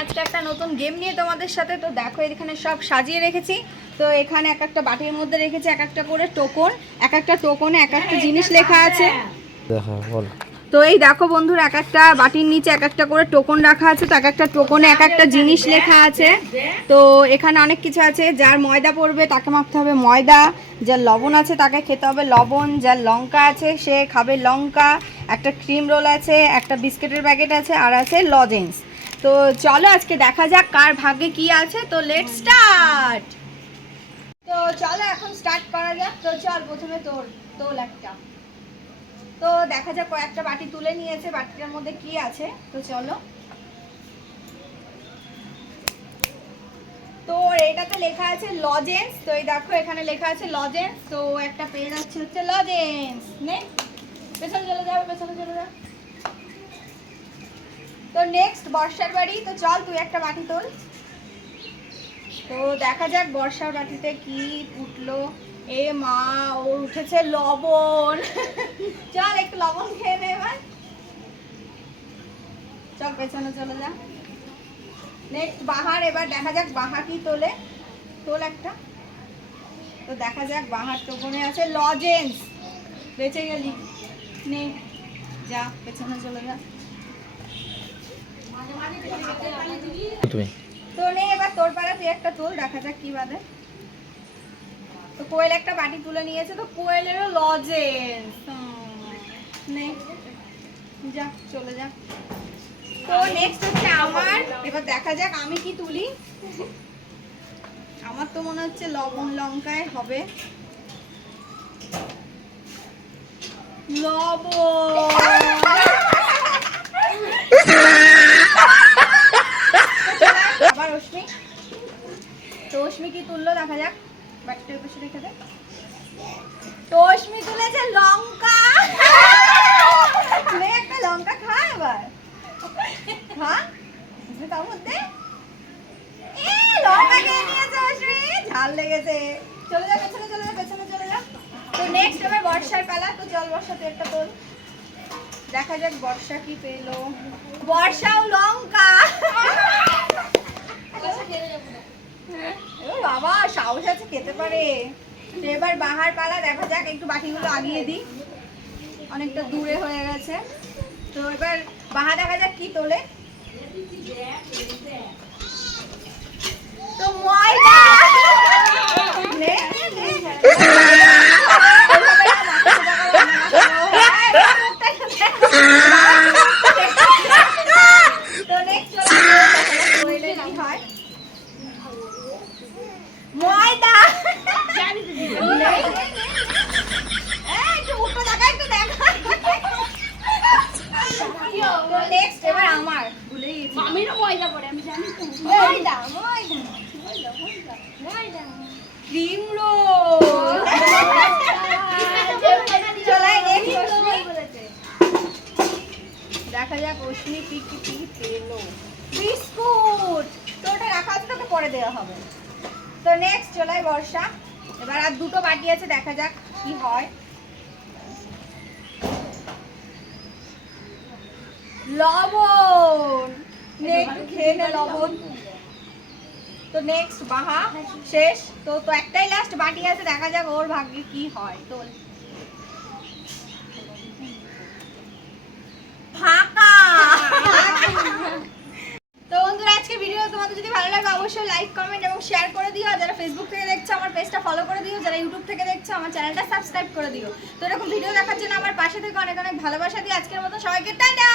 আজকে একটা নতুন গেম নিয়ে তোমাদের সাথে। তো দেখো এখানে সব সাজিয়ে রেখেছি। তো এখানে এক একটা বাটির মধ্যে রেখেছি এক একটা করে টোকন, এক একটা টোকনে এক একটা জিনিস লেখা আছে। তো এই দেখো বন্ধুরা, এক একটা বাটির নিচে এক একটা করে টোকন রাখা আছে। তো এক একটা টোকনে এক একটা জিনিস লেখা আছে। তো এখানে অনেক কিছু আছে। যার ময়দা পড়বে তাকে মাখতে হবে ময়দা, যার লবণ আছে তাকে খেতে হবে লবণ, যার লঙ্কা আছে সে খাবে লঙ্কা, একটা ক্রিম রোল আছে, একটা বিস্কিটের প্যাকেট আছে, আর আছে লজেন্স। তো চলো আজকে দেখা যাক কার ভাগ্যে কি আছে। তো লেটস স্টার্ট। তো চলো এখন স্টার্ট করা যাক। তো চল প্রথমে তোল একটা। তো দেখা যাক কয়েকটা বাটি তুলে নিয়েছে, বাটিটার মধ্যে কি আছে। তো চলো। তো এটাতে লেখা আছে লজেন্স। তো এই দেখো এখানে লেখা আছে লজেন্স। তো একটা পেয়ে যাচ্ছে হচ্ছে লজেন্স। নে পেছনে চলে যাবে, পেছনে চলে যাবে। তো নেক্সট বর্ষার বাড়ি। তো চল তুই একটা বাটি তোল। তো দেখা যাক বর্ষার বাটিতে কি উঠলো। এ মা, ও উঠেছে লবণ। চল একটু লবণ খেয়ে নে এবার। চল পেছনে চলে যা। নেক্সট বাহার। এবার দেখা যাক বাহা কি তোলে। তোল একটা। তো দেখা যাক বাহার টোকনে আছে লজেন্স। বেঁচে গেলি। নে যা পেছনে চলে যা। তুমি তো নে এবার তোর পাড়া তুই একটা তোল, দেখা যাক কি বাদে। তো কোয়েল একটা বাটি তুলে নিয়েছে। তো কোয়েলেরও লজেন্স। নে যা চলে যা। তো নেক্সট হচ্ছে আমার। এবার দেখা যাক আমি কি তুলি। আমার তো মনে হচ্ছে লবণ লঙ্কায় হবে। লবণ। আবার অশ্মি। তো অশ্মি কি তুললো দেখা যাক। বাটিটার পাশে রেখে দে। তো অশ্মি তুলেছে লঙ্কা। নে একটা লঙ্কা খা এবার। খা তার মধ্যে লঙ্কা খেয়ে নিয়েছে অশ্মি, ঝাল লেগেছে। চলে যা পেছনে চলে যা, পেছনে চলে যা। তো নেক্সট এবার বর্ষার পালা। তো চল বর্ষা তুই একটা তোল। দেখা যাক বর্ষা কি পেলো। বর্ষাও লঙ্কা। বাবা সাহস আছে, খেতে পারে। তো এবার বাহার পালা। দেখা যাক একটু বাটিগুলো আগিয়ে দিই, অনেকটা দূরে হয়ে গেছে। তো এবার বাহা দেখা যাক কি তোলে। তো ময়দা। নে নে নে। তো নেক্সট কোয়েলের কি হয়। ময়দা। একটু উল্টো দেখা, একটু দেখা। তো নেক্সট এবার আমার। ভুলেই গেছি। আমিরও ময়দা পড়ে, আমি জানি তো। ময়দা ময়দা ক্রিম রোল। চলাই নেক্সট অশ্মি। দেখা যাক অশ্মি কি কি কি পেলো। বিস্কুট। তো ওটা রাখা আছে, তোকে পরে দেওয়া হবে। তো নেক্সট চলাই বর্ষা। এবার আর দুটো বাটি আছে, দেখা যাক কি হয়। লবণ। একটু খেয়ে নে লবণ। তো নেক্সট বাহা শেষ। তো তো একটাই লাস্ট বাটি আছে, দেখা যাক ওর ভাগ্যে কি হয়। তোল। ফাঁকা। তো বন্ধুরা আজকে ভিডিও তোমাদের যদি ভালো লাগে অবশ্যই লাইক কমেন্ট এবং শেয়ার করে দিও। আর যারা ফেসবুক থেকে দেখছো আমার পেজটা ফলো করে দিও, যারা ইউটিউব থেকে দেখছো আমার চ্যানেলটা সাবস্ক্রাইব করে দিও। তো এরকম ভিডিও দেখার জন্য আমার পাশে থেকে অনেক অনেক ভালোবাসা দিই। আজকের মতো সবাইকে টাটা।